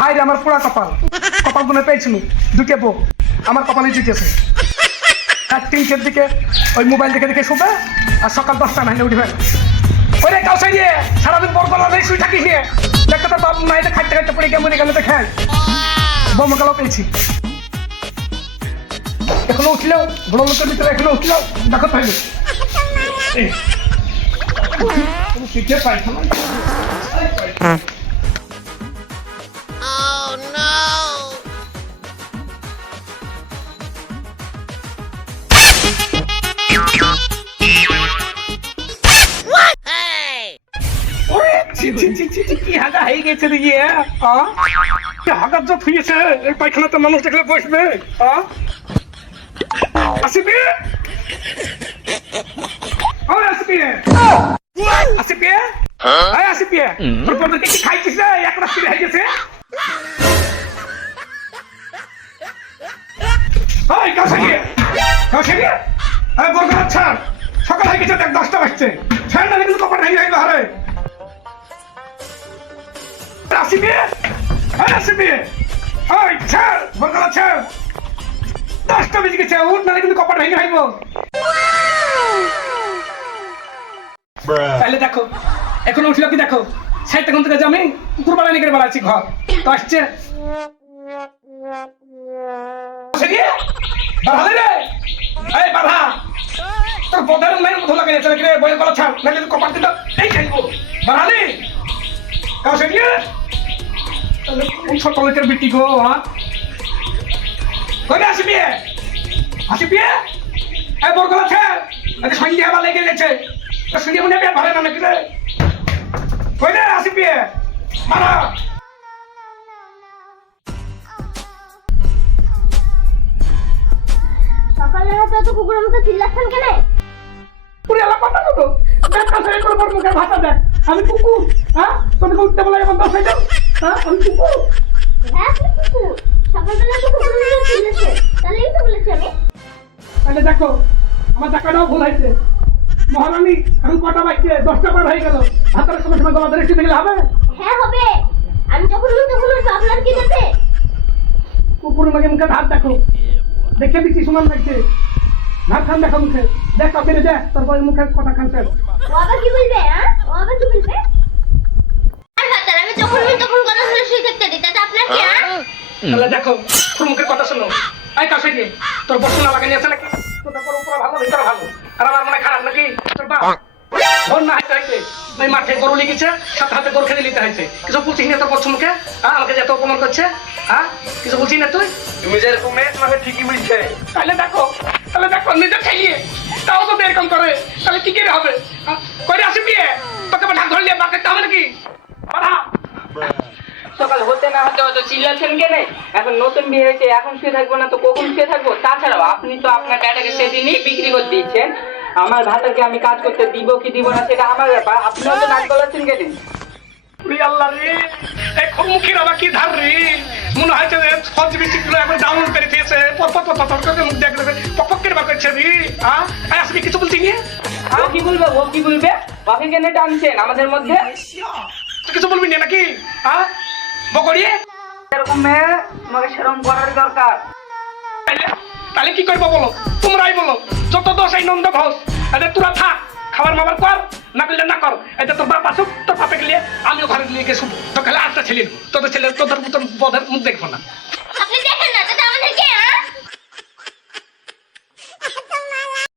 High রে আমার পোড়া কপাল। কপাল গুনে পেয়েছিল দুটো বউ। আমার কপালে জুটেছে আর তিনটের দিকে ওই মোবাইল দেখে দেখে শুবে আর সকাল দশটা নাইলে উঠে ফেলে ওরে কাউসাই দিয়ে সারাদিন বড় গলা নেই শুই থাকিস নিয়ে দেখতে তো বাপ মাইতে খাইতে খাইতে পড়ে গিয়ে মরে গেলে তো খেয়াল বোমা গেলাও পেয়েছি এখনও উঠলেও বড় লোকের ভিতরে এখনও উঠলেও দেখো পাইবে এই। পিঠে পাইখানা ওরে, কি হাগা হয়ে গেছে ইয়ে, কি হাগার যা ফুয়েছে, এই পায়খানাতে মানুষ দেখলে বসবে? তোর খাইছিস রে? এক হয়ে গেছে? সকাল হয়ে গেছে দেখ দশটা বাজছে। ছাড় না কিন্তু ভেঙে ভেঙে হারে। আসিবি হ্যাঁ আসিবি ওই, ছাড় বরকত ছাড়। দশটা বেজে গেছে, উঠ, নাহলে কিন্তু কপাট ভেঙে ভাইব তাহলে দেখো, এখন উঠল কি দেখো? ষাট তখন থেকে আমি? কুকুর বাড়া নিয়ে বেড়াচ্ছি ঘর। তো আসছে। বাড়ালে রে এই, বাধা। তোর বদার নাই মতো লাগে চলে গেলে বইয়ের গলা ছাড়, নাহলে কপাট দিতে এই খাইব বাড়ালি কাউ কোন ছোট লোকের বিটি গো কই আসবি আসবি এই বড় গলা ছাড় আরে সন্ধ্যা আবার লেগে গেছে। সন্ধ্যা মনে ভালো না নাকি রে? কই রে আসবি মারা। সকালে রাতে তো কুকুরের মতো চিল্লাচ্ছেন কেন? পুরি আলা কথা তো দেখ কাছে করে বড় মুখে ভাষা দেখ আমি কুকুর হ্যাঁ? তোকে উঠতে বলে এখন দশ হয়ে হ্যাঁ আমি কুকুর হ্যাঁ আপনি কুকুর সকালবেলা তাহলেই তো বলেছি আমি। তাহলে দেখো আমার টাকাটাও ভুল হয়েছে। মহারানী এখন কটা বাজছে দশটা পার হয়ে গেল। হাতের সময় সময় গলা ধরে গেলে হবে? হ্যাঁ হবে। আমি যখন তখন আপনার কি দেবে কুকুর মাকে মুখে হাত দেখো। দেখে দিচ্ছি সমান লাগছে। ভাত খান দেখো মুখে। দেখ কাউকে দেখ তারপরে মুখে কথা খান স্যার। ও আবার কি বলবে হ্যাঁ ও আবার কি বলবে আর বাচ্চারা আমি যখন বলি তখন কথা শুনে শুয়ে থাকতে দিই তাতে আপনার কি হ্যাঁ তাহলে দেখো তোর মুখে কথা শোনো। এই কাছে কি তোর পছন্দ লাগে নিয়েছে নাকি? তোর পর উপরে ভালো ভিতরে ভালো। আর আমার মনে খারাপ নাকি? তোর বাপ। ধর না হাইতে হাইতে। ওই মাঠে গরু লিখেছে সাথে হাতে গরু খেতে নিতে হয়েছে কিছু বলছিস না তোর পছন্দকে হ্যাঁ আমাকে যে অপমান করছে। হ্যাঁ কিছু বলছিস না তুই? তুমি যেরকম মেয়ে তোমাকে ঠিকই বুঝছে তাহলে দেখো তাহলে দেখো নিজে খাইয়ে তাও তো এরকম করে। তাহলে কি করে হবে? হ্যাঁ? কই সকাল হতে না হতে হয়তো চিল্লাচ্ছেন কেনে? এখন নতুন বিয়ে হয়েছে এখন শুয়ে থাকব না তো কখন শুয়ে থাকব? তাছাড়াও আপনি তো আপনার ব্যাটাকে সেদিনই বিক্রি করে দিচ্ছেন। আমার ভাতাকে আমি কাজ করতে দিব কি দিব না সেটা আমার ব্যাপার। আপনিও তো নাক গলাচ্ছেন কেন? আল্লাহ রে এই মুখের আবার কি ধার রে। মনে হয় যে সবজি বেশি গুলো ডাউন করে দিয়েছে। পর পর পর পর করে মুখ দেখলে পক পক করছে রে হ্যাঁ এই কিছু বলছি নিয়ে ও কি বলবে? ও কি বলবে? বাকি কেনে টানছেন আমাদের মধ্যে। কিছু বলবি না নাকি? হ্যাঁ বকরিয়ে এরকম মেয়ে তোমাকে সেরকম করার দরকার। তাহলে তাহলে কি করব বলো? তোমরাই বলো। যত দোষ এই নন্দ ঘোষ এতে তোরা থাক খাবার মাবার কর না করলে না কর। এতে তোর বাপ আসুক তোর বাপে গেলে আমিও ঘরে নিয়ে গিয়ে শুভ তো খেলে আটটা ছেলে তোদের ছেলে তোদের তোর বধের মুখ দেখব না।